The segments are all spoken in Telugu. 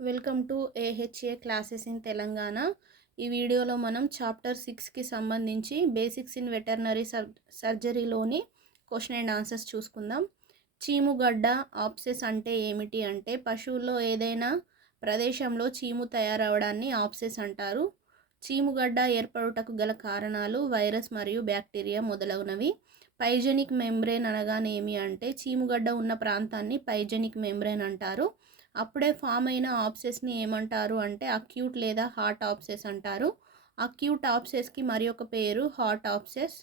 Welcome to AHA classes in Telangana. ఈ వీడియోలో మనం చాప్టర్ 6కి సంబంధించి బేసిక్స్ ఇన్ వెటర్నరీ సర్జరీలోని క్వశ్చన్ అండ్ ఆన్సర్స్ చూసుకుందాం. చీముగడ్డ ఆప్సెస్ అంటే ఏమిటి అంటే పశువుల్లో ఏదైనా ప్రదేశంలో చీము తయారవడాన్ని ఆప్సెస్ అంటారు. చీముగడ్డ ఏర్పడుటకు గల కారణాలు వైరస్ మరియు బ్యాక్టీరియా మొదలగునవి. పైజెనిక్ మెంబ్రేన్ అనగానేమి అంటే చీముగడ్డ ఉన్న ప్రాంతాన్ని పైజెనిక్ మెంబ్రేన్ అంటారు. అప్పుడే ఫామ్ అయిన ఆప్సెస్ని ఏమంటారు అంటే అక్యూట్ లేదా హాట్ ఆప్సెస్ అంటారు. అక్యూట్ ఆప్సెస్కి మరి ఒక పేరు హాట్ ఆప్సెస్.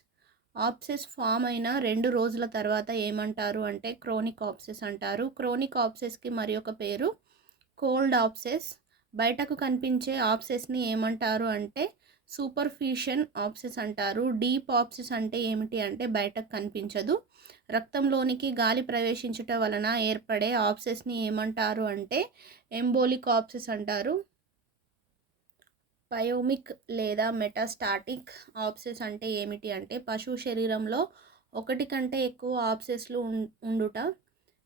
ఆప్సెస్ ఫామ్ అయిన 2 రోజుల తర్వాత ఏమంటారు అంటే క్రోనిక్ ఆప్సెస్ అంటారు. క్రోనిక్ ఆప్సెస్కి మరి ఒక పేరు కోల్డ్ ఆప్సెస్. బయటకు కనిపించే ఆప్సెస్ని ఏమంటారు అంటే సూపర్ఫిషియల్ ఆప్సెస్ అంటారు. డీప్ ఆప్సెస్ అంటే ఏమిటి అంటే బయటకు కనిపించదు. రక్తంలోనికి గాలి ప్రవేశించుట వలన ఏర్పడే ఆప్సెస్ని ఏమంటారు అంటే ఎంబోలిక్ ఆప్సెస్ అంటారు. పయోమిక్ లేదా మెటాస్టాటిక్ ఆప్సెస్ అంటే ఏమిటి అంటే పశువు శరీరంలో ఒకటి కంటే ఎక్కువ ఆప్సెస్లు ఉండుట.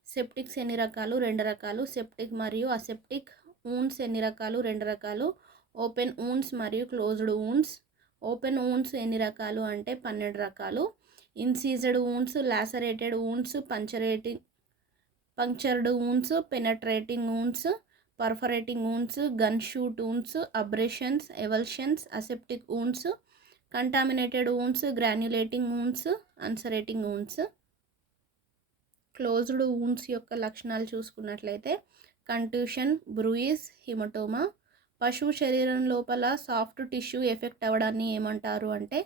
సెప్టిక్స్ ఎన్ని రకాలు? 2 రకాలు. సెప్టిక్ మరియు అసెప్టిక్. ఊండ్స్ ఎన్ని రకాలు? 2 రకాలు. ఓపెన్ ఊండ్స్ మరియు క్లోజ్డ్ ఊండ్స్. ఓపెన్ ఊండ్స్ ఎన్ని రకాలు అంటే 12 రకాలు. Incised wounds, lacerated wounds, punctured wounds, penetrating wounds, perforating wounds, gunshot wounds, abrasions, avulsions, aseptic wounds, contaminated wounds, granulating wounds, ulcerating wounds. Closed wounds యొక్క లక్షణాలు చూసుకున్నట్లయితే కంట్యూషన్, బ్రూయిస్, హిమటోమా. పశువు శరీరం లోపల సాఫ్ట్ టిష్యూ ఎఫెక్ట్ అవ్వడాన్ని ఏమంటారు అంటే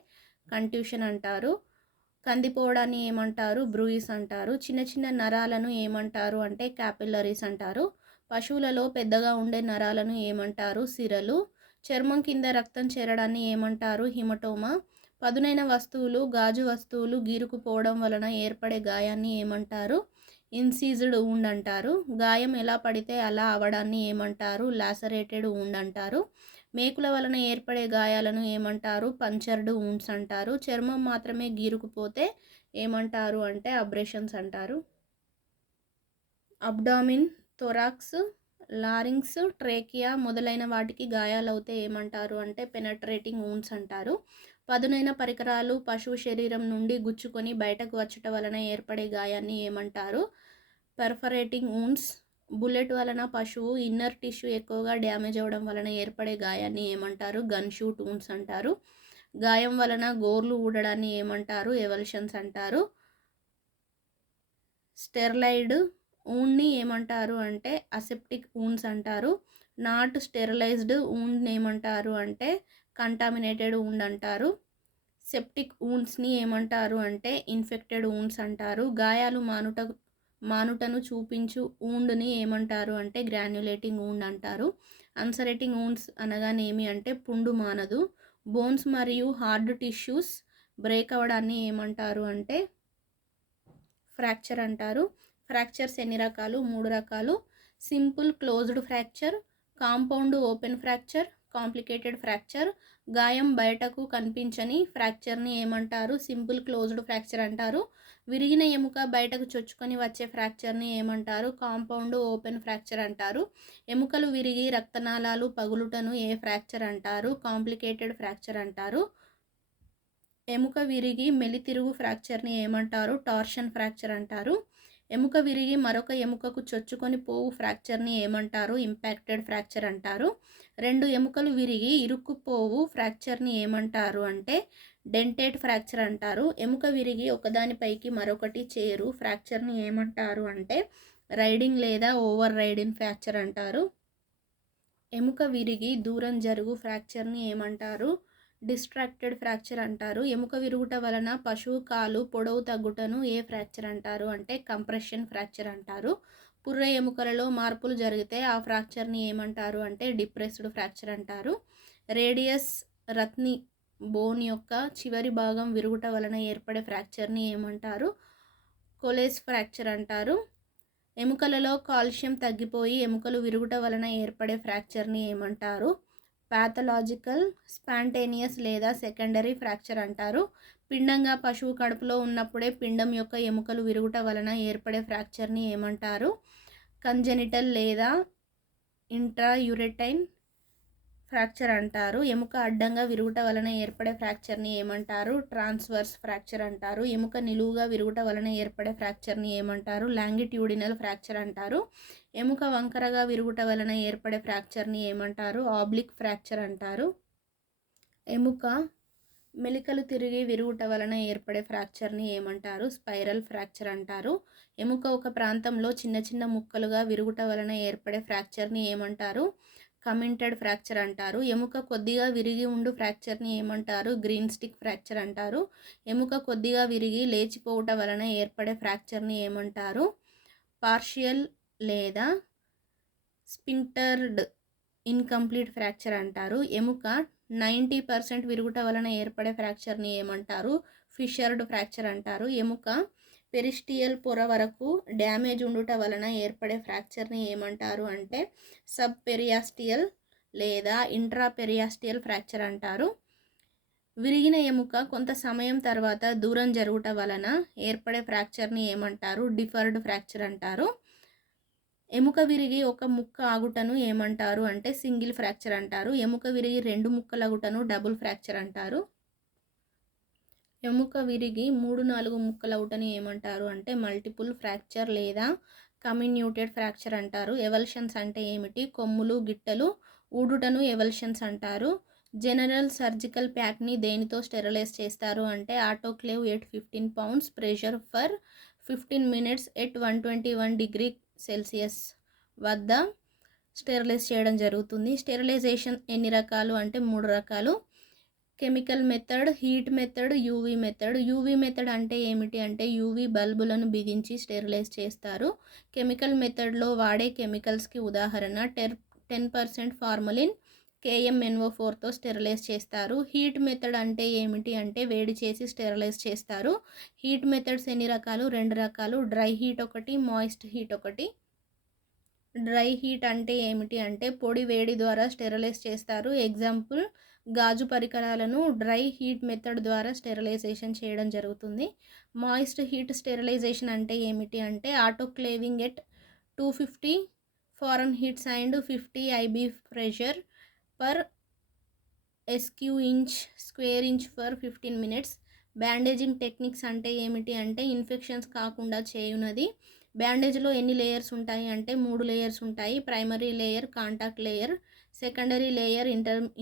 కంట్యూషన్ అంటారు. కందిపోవడాన్ని ఏమంటారు? బ్రూయిస్ అంటారు. చిన్న చిన్న నరాలను ఏమంటారు అంటే క్యాపిల్లరీస్ అంటారు. పశువులలో పెద్దగా ఉండే నరాలను ఏమంటారు? సిరలు. చర్మం కింద రక్తం చేరడాన్ని ఏమంటారు? హిమటోమా. పదునైన వస్తువులు, గాజు వస్తువులు గీరుకుపోవడం వలన ఏర్పడే గాయాన్ని ఏమంటారు? ఇన్సీజ్డ్ ఊండ్ అంటారు. గాయం ఎలా పడితే అలా అవడాన్ని ఏమంటారు? లాసరేటెడ్ ఊండ్ అంటారు. మేకుల వలన ఏర్పడే గాయాలను ఏమంటారు? పంచర్డ్ ఊండ్స్ అంటారు. చర్మం మాత్రమే గీరుకుపోతే ఏమంటారు అంటే అబ్రేషన్స్ అంటారు. అబ్డామిన్, థొరాక్స్, లారింగ్స్, ట్రేకియా మొదలైన వాటికి గాయాలవుతే ఏమంటారు అంటే పెనట్రేటింగ్ ఊండ్స్ అంటారు. పదునైన పరికరాలు పశువు శరీరం నుండి గుచ్చుకొని బయటకు వచ్చుట వలన ఏర్పడే గాయాన్ని ఏమంటారు? పర్ఫరేటింగ్ ఊండ్స్. బుల్లెట్ వలన పశువు ఇన్నర్ టిష్యూ ఎక్కువగా డ్యామేజ్ అవ్వడం వలన ఏర్పడే గాయాన్ని ఏమంటారు? గన్ షూట్ ఊండ్స్ అంటారు. గాయం వలన గోర్లు ఊడడాన్ని ఏమంటారు? ఎవల్షన్స్ అంటారు. స్టెరిలైజ్డ్ ఊండ్ని ఏమంటారు అంటే అసెప్టిక్ ఊండ్స్ అంటారు. నాట్ స్టెరిలైజ్డ్ ఊండ్ని ఏమంటారు అంటే కంటామినేటెడ్ ఊండ్ అంటారు. సెప్టిక్ ఊండ్స్ని ఏమంటారు అంటే ఇన్ఫెక్టెడ్ ఊండ్స్ అంటారు. గాయాలు మానుటను చూపించు ఊండ్ని ఏమంటారు అంటే గ్రాన్యులేటింగ్ ఊండ్ అంటారు. అన్సరేటింగ్ ఊండ్స్ అనగానేమి అంటే పుండు మానదు. బోన్స్ మరియు హార్డ్ టిష్యూస్ బ్రేక్ అవ్వడాన్ని ఏమంటారు అంటే ఫ్రాక్చర్ అంటారు. ఫ్రాక్చర్స్ ఎన్ని రకాలు? 3 రకాలు. Simple closed fracture, compound open fracture, complicated fracture. గాయం బయటకు కనిపించని ఫ్రాక్చర్ని ఏమంటారు? సింపుల్ క్లోజ్డ్ ఫ్రాక్చర్ అంటారు. విరిగిన ఎముక బయటకు చొచ్చుకొని వచ్చే ఫ్రాక్చర్ని ఏమంటారు? కాంపౌండ్ ఓపెన్ ఫ్రాక్చర్ అంటారు. ఎముకలు విరిగి రక్తనాళాలు పగులుటను ఏ ఫ్రాక్చర్ అంటారు? కాంప్లికేటెడ్ ఫ్రాక్చర్ అంటారు. ఎముక విరిగి మెలితిరుగు ఫ్రాక్చర్ని ఏమంటారు? టార్షన్ ఫ్రాక్చర్ అంటారు. ఎముక విరిగి మరొక ఎముకకు చొచ్చుకొని పోవు ఫ్రాక్చర్ని ఏమంటారు? ఇంపాక్టెడ్ ఫ్రాక్చర్ అంటారు. 2 ఎముకలు విరిగి ఇరుక్కుపోవు ఫ్రాక్చర్ని ఏమంటారు అంటే డెంటేట్ ఫ్రాక్చర్ అంటారు. ఎముక విరిగి ఒకదానిపైకి మరొకటి చేరు ఫ్రాక్చర్ని ఏమంటారు అంటే రైడింగ్ లేదా ఓవర్ రైడింగ్ ఫ్రాక్చర్ అంటారు. ఎముక విరిగి దూరం జరుగు ఫ్రాక్చర్ని ఏమంటారు? డిస్ట్రాక్టెడ్ ఫ్రాక్చర్ అంటారు. ఎముక విరుగుట వలన పశువు కాలు పొడవు తగ్గుటను ఏ ఫ్రాక్చర్ అంటారు అంటే కంప్రెషన్ ఫ్రాక్చర్ అంటారు. పుర్రె ఎముకలలో మార్పులు జరిగితే ఆ ఫ్రాక్చర్ని ఏమంటారు అంటే డిప్రెస్డ్ ఫ్రాక్చర్ అంటారు. రేడియస్ రత్ని బోన్ యొక్క చివరి భాగం విరుగుట వలన ఏర్పడే ఫ్రాక్చర్ని ఏమంటారు? కొలేస్ ఫ్రాక్చర్ అంటారు. ఎముకలలో కాల్షియం తగ్గిపోయి ఎముకలు విరుగుట వలన ఏర్పడే ఫ్రాక్చర్ని ఏమంటారు? పాథలాజికల్ స్పాంటేనియస్ లేదా సెకండరీ ఫ్రాక్చర్ అంటారు. పిండంగా పశువు కడుపులో ఉన్నప్పుడే పిండం యొక్క ఎముకలు విరుగుట వలన ఏర్పడే ఫ్రాక్చర్ని ఏమంటారు? కంజెనిటల్ లేదా ఇంట్రాయురెటైన్ ఫ్రాక్చర్ అంటారు. ఎముక అడ్డంగా విరుగుట వలన ఏర్పడే ఫ్రాక్చర్ని ఏమంటారు? ట్రాన్స్వర్స్ ఫ్రాక్చర్ అంటారు. ఎముక నిలువుగా విరుగుట వలన ఏర్పడే ఫ్రాక్చర్ని ఏమంటారు? లాంగిట్యూడినల్ ఫ్రాక్చర్ అంటారు. ఎముక వంకరగా విరుగుట వలన ఏర్పడే ఫ్రాక్చర్ని ఏమంటారు? ఆబ్లిక్ ఫ్రాక్చర్ అంటారు. ఎముక మెలికలు తిరిగి విరుగుట వలన ఏర్పడే ఫ్రాక్చర్ని ఏమంటారు? స్పైరల్ ఫ్రాక్చర్ అంటారు. ఎముక ఒక ప్రాంతంలో చిన్న చిన్న ముక్కలుగా విరుగుట వలన ఏర్పడే ఫ్రాక్చర్ని ఏమంటారు? కమెంటెడ్ ఫ్రాక్చర్ అంటారు. ఎముక కొద్దిగా విరిగి ఉండు ఫ్రాక్చర్ని ఏమంటారు? గ్రీన్ స్టిక్ ఫ్రాక్చర్ అంటారు. ఎముక కొద్దిగా విరిగి లేచిపోవుట వలన ఏర్పడే ఫ్రాక్చర్ని ఏమంటారు? పార్షియల్ లేదా స్పింక్టర్డ్ ఇన్కంప్లీట్ ఫ్రాక్చర్ అంటారు. ఎముక 90% విరుగుట వలన ఏర్పడే ఫ్రాక్చర్ని ఏమంటారు? ఫిషర్డ్ ఫ్రాక్చర్ అంటారు. ఎముక పెరిస్టియల్ పొర వరకు డ్యామేజ్ ఉండుట వలన ఏర్పడే ఫ్రాక్చర్ని ఏమంటారు అంటే సబ్ పెరియాస్టియల్ లేదా ఇంట్రా పెరియాస్టియల్ ఫ్రాక్చర్ అంటారు. విరిగిన ఎముక కొంత సమయం తర్వాత దూరం జరుగుట వలన ఏర్పడే ఫ్రాక్చర్ని ఏమంటారు? డిఫర్డ్ ఫ్రాక్చర్ అంటారు. ఎముక విరిగి ఒక ముక్క ఆగుటను ఏమంటారు అంటే సింగిల్ ఫ్రాక్చర్ అంటారు. ఎముక విరిగి 2 ముక్కలగుటను డబుల్ ఫ్రాక్చర్ అంటారు. ఎముక విరిగి 3-4 ముక్కలవుటను ఏమంటారు అంటే మల్టిపుల్ ఫ్రాక్చర్ లేదా కమ్యూన్యూటెడ్ ఫ్రాక్చర్ అంటారు. ఎవల్షన్స్ అంటే ఏమిటి? కొమ్ములు గిట్టలు ఊడుటను ఎవల్షన్స్ అంటారు. జనరల్ సర్జికల్ ప్యాక్ని దేనితో స్టెరిలైజ్ చేస్తారు అంటే autoclave at 15 pounds pressure for 15 minutes at 121 degree Celsius వద్ద స్టెరిలైజ్ చేయడం జరుగుతుంది. స్టెరిలైజేషన్ ఎన్ని రకాలు అంటే 3 రకాలు. Chemical method, heat method, UV method. UV method అంటే ఏమిటి అంటే యూవీ బల్బులను బిగించి స్టెరిలైజ్ చేస్తారు. కెమికల్ మెథడ్లో వాడే కెమికల్స్కి ఉదాహరణ 10% ఫార్మలిన్, KMNO4తో స్టెరిలైజ్ చేస్తారు. హీట్ మెథడ్ అంటే ఏమిటి అంటే వేడి చేసి స్టెరిలైజ్ చేస్తారు. హీట్ మెథడ్స్ ఎన్ని రకాలు? 2 రకాలు. డ్రై హీట్ ఒకటి, మాయిస్ట్ హీట్ ఒకటి. డ్రై హీట్ అంటే ఏమిటి అంటే పొడి వేడి ద్వారా స్టెరిలైజ్ చేస్తారు. ఎగ్జాంపుల్ గాజు పరికరాలను డ్రై హీట్ మెథడ్ ద్వారా స్టెరిలైజేషన్ చేయడం జరుగుతుంది. మాయిస్ట్ హీట్ స్టెరిలైజేషన్ అంటే ఏమిటి అంటే autoclaving at 250 Fahrenheit and 50 IB pressure per square inch for 15 minutes. Bandaging techniques అంటే ఏమిటి అంటే ఇన్ఫెక్షన్స్ కాకుండా చేయునది. బ్యాండేజ్లో ఎన్ని లేయర్స్ ఉంటాయి అంటే 3 లేయర్స్ ఉంటాయి. Primary layer, contact layer, secondary layer,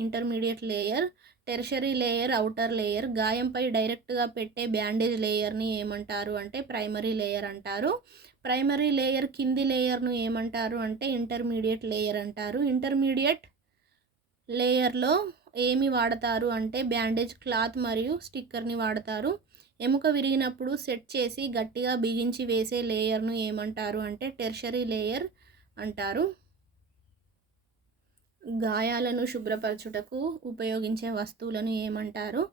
intermediate layer, tertiary layer, outer layer. గాయంపై డైరెక్ట్గా పెట్టే బ్యాండేజ్ లేయర్ని ఏమంటారు అంటే ప్రైమరీ లేయర్ అంటారు. ప్రైమరీ లేయర్ కింది లేయర్ను ఏమంటారు అంటే ఇంటర్మీడియట్ లేయర్ అంటారు. ఇంటర్మీడియట్ లేయర్లో ఏమి వాడతారు అంటే బ్యాండేజ్ క్లాత్ మరియు స్టిక్కర్ని వాడతారు. ఎముక విరిగినప్పుడు సెట్ చేసి గట్టిగా బిగించి వేసే లేయర్ను ఏమంటారు అంటే టెర్షరీ లేయర్ అంటారు. గాయాలను శుభ్రపరచుటకు ఉపయోగించే వస్తువులను ఏమంటారు?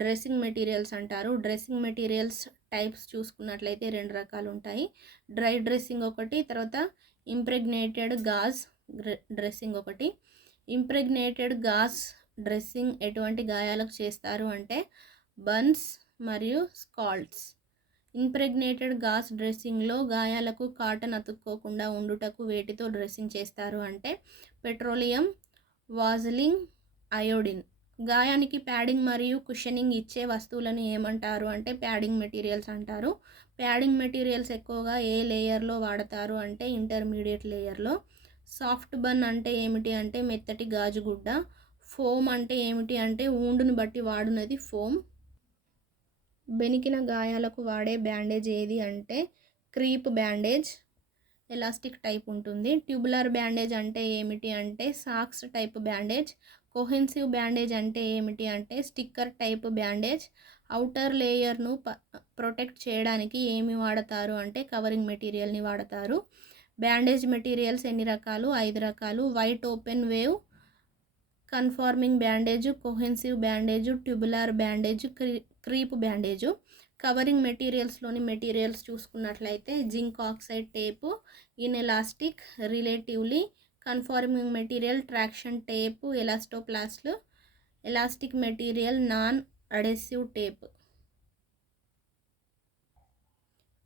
డ్రెస్సింగ్ మెటీరియల్స్ అంటారు. డ్రెస్సింగ్ మెటీరియల్స్ టైప్స్ చూసుకున్నట్లయితే 2 రకాలు ఉంటాయి. డ్రై డ్రెస్సింగ్ ఒకటి, తర్వాత ఇంప్రెగ్నేటెడ్ గాజ్ డ్రెస్సింగ్ ఒకటి. ఇంప్రెగ్నేటెడ్ గాజ్ డ్రెస్సింగ్ ఎటువంటి గాయాలకు చేస్తారు అంటే బర్న్స్ మరియు స్కాల్డ్స్. ఇంప్రెగ్నేటెడ్ గాజ్ డ్రెస్సింగ్లో గాయాలకు కాటన్ అతుక్కోకుండా ఉండుటకు వేటితో డ్రెస్సింగ్ చేస్తారు అంటే పెట్రోలియం, వాజలిన్, అయోడిన్. గాయానికి ప్యాడింగ్ మరియు కుషనింగ్ ఇచ్చే వస్తువులను ఏమంటారు అంటే ప్యాడింగ్ మెటీరియల్స్ అంటారు. ప్యాడింగ్ మెటీరియల్స్ ఎక్కువగా ఏ లేయర్లో వాడతారు అంటే ఇంటర్మీడియట్ లేయర్లో. సాఫ్ట్ బన్ అంటే ఏమిటి అంటే మెత్తటి గాజుగుడ్డ. ఫోమ్ అంటే ఏమిటి అంటే ఊండుని బట్టి వాడునది ఫోమ్. బెనికిన గాయాలకు వాడే బ్యాండేజ్ ఏది అంటే క్రీప్ బ్యాండేజ్, ఎలాస్టిక్ టైప్ ఉంటుంది. ట్యూబులర్ బ్యాండేజ్ అంటే ఏమిటి అంటే socks type bandage. Cohesive bandage అంటే ఏమిటి అంటే స్టిక్కర్ టైప్ బ్యాండేజ్. అవుటర్ లేయర్ను ప్రొటెక్ట్ చేయడానికి ఏమి వాడతారు అంటే కవరింగ్ మెటీరియల్ని వాడతారు. బ్యాండేజ్ మెటీరియల్స్ ఎన్ని రకాలు? 5 రకాలు. White open weave, conforming bandage, cohesive bandage, tubular bandage, crepe bandage. Covering మెటీరియల్స్లోని మెటీరియల్స్ చూసుకున్నట్లయితే zinc oxide tape, inelastic, relatively conforming material, traction tape, ఎలాస్టోప్లాస్ట్లు, elastic material, non adhesive tape.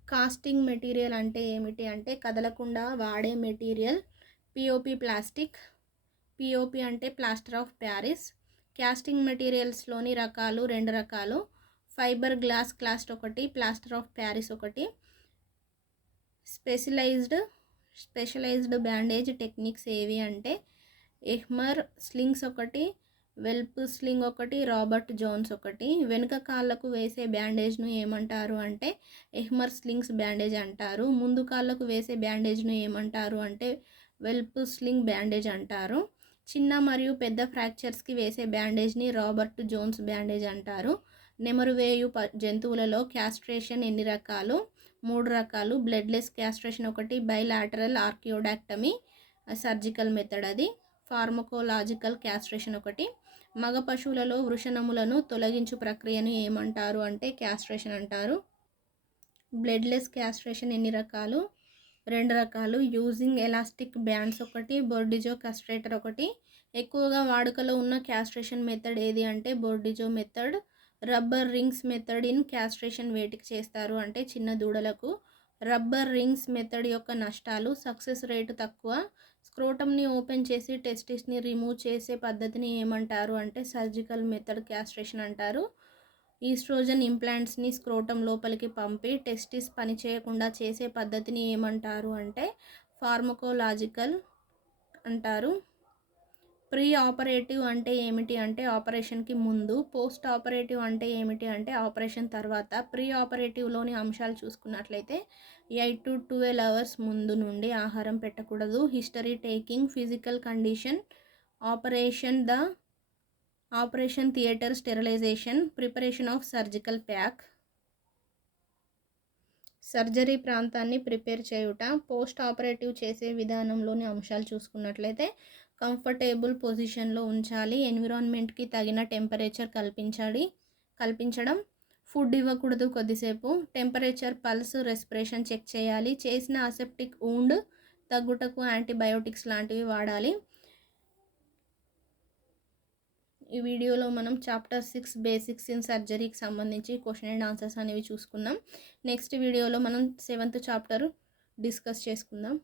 Casting material అంటే ఏమిటి అంటే కదలకుండా వాడే మెటీరియల్. POP plastic. పిఓపి అంటే ప్లాస్టర్ ఆఫ్ ప్యారిస్. క్యాస్టింగ్ మెటీరియల్స్లోని రకాలు 2 రకాలు. ఫైబర్ గ్లాస్ క్లాస్ట్ ఒకటి, ప్లాస్టర్ ఆఫ్ ప్యారిస్ ఒకటి. స్పెషలైజ్డ్ బ్యాండేజ్ టెక్నిక్స్ ఏవి అంటే ఎహ్మర్ స్లింగ్స్ ఒకటి, వెల్ప్ స్లింగ్ ఒకటి, రాబర్ట్ జోన్స్ ఒకటి. వెనుక కాళ్ళకు వేసే బ్యాండేజ్ను ఏమంటారు అంటే ఎహ్మర్ స్లింగ్స్ బ్యాండేజ్ అంటారు. ముందు కాళ్ళకు వేసే బ్యాండేజ్ను ఏమంటారు అంటే వెల్ప్ స్లింగ్ బ్యాండేజ్ అంటారు. చిన్న మరియు పెద్ద ఫ్రాక్చర్స్కి వేసే బ్యాండేజ్ని రాబర్ట్ జోన్స్ బ్యాండేజ్ అంటారు. నెమరువేయు జంతువులలో క్యాస్ట్రేషన్ ఎన్ని రకాలు? 3 రకాలు. బ్లడ్లెస్ క్యాస్ట్రేషన్ ఒకటి, బైలాటరల్ ఆర్కియోడాక్టమీ సర్జికల్ మెథడ్ అది. ఫార్మకోలాజికల్ క్యాస్ట్రేషన్ ఒకటి. మగ పశువులలో వృషణములను తొలగించు ప్రక్రియను ఏమంటారు అంటే క్యాస్ట్రేషన్ అంటారు. బ్లడ్లెస్ క్యాస్ట్రేషన్ ఎన్ని రకాలు? 2 రకాలు. యూజింగ్ ఎలాస్టిక్ బ్యాండ్స్ ఒకటి, బోర్డిజో కస్ట్రేటర్ ఒకటి. ఎక్కువగా వాడుకలో ఉన్న క్యాస్ట్రేషన్ మెథడ్ ఏది అంటే Burdizzo method. Rubber rings method in castration వేటికి చేస్తారు అంటే చిన్న దూడలకు. రబ్బర్ రింగ్స్ మెథడ్ యొక్క నష్టాలు: సక్సెస్ రేటు తక్కువ. స్క్రోటమ్ని ఓపెన్ చేసి టెస్టిస్ని రిమూవ్ చేసే పద్ధతిని ఏమంటారు అంటే సర్జికల్ మెథడ్ క్యాస్ట్రేషన్ అంటారు. ఈస్ట్రోజన్ ఇంప్లాంట్స్ని స్క్రోటం లోపలికి పంపి టెస్టిస్ పనిచేయకుండా చేసే పద్ధతిని ఏమంటారు అంటే ఫార్మకోలాజికల్ అంటారు. ప్రీ ఆపరేటివ్ అంటే ఏమిటి అంటే ఆపరేషన్కి ముందు. పోస్ట్ ఆపరేటివ్ అంటే ఏమిటి అంటే ఆపరేషన్ తర్వాత. ప్రీ ఆపరేటివ్లోని అంశాలు చూసుకున్నట్లయితే 8 to 12 అవర్స్ ముందు నుండి ఆహారం పెట్టకూడదు. History taking, physical condition, operation theatre sterilisation, preparation of surgical pack. Surgery ప్రాంతాన్ని ప్రిపేర్ చేయుట. పోస్ట్ ఆపరేటివ్ చేసే విధానంలోని అంశాలు చూసుకున్నట్లయితే కంఫర్టబుల్ పొజిషన్లో ఉంచాలి. ఎన్విరాన్మెంట్కి తగిన టెంపరేచర్ కల్పించడం. ఫుడ్ ఇవ్వకూడదు కొద్దిసేపు. టెంపరేచర్, పల్స్, రెస్పిరేషన్ చెక్ చేయాలి. చేసిన అసెప్టిక్ వూండ్ తగ్గుటకు యాంటీబయోటిక్స్ లాంటివి వాడాలి. ఈ వీడియోలో మనం చాప్టర్ 6 బేసిక్స్ ఇన్ సర్జరీకి సంబంధించి క్వశ్చన్ అండ్ ఆన్సర్స్ అనేవి చూసుకున్నాం. నెక్స్ట్ వీడియోలో మనం 7th చాప్టర్ డిస్కస్ చేసుకుందాం.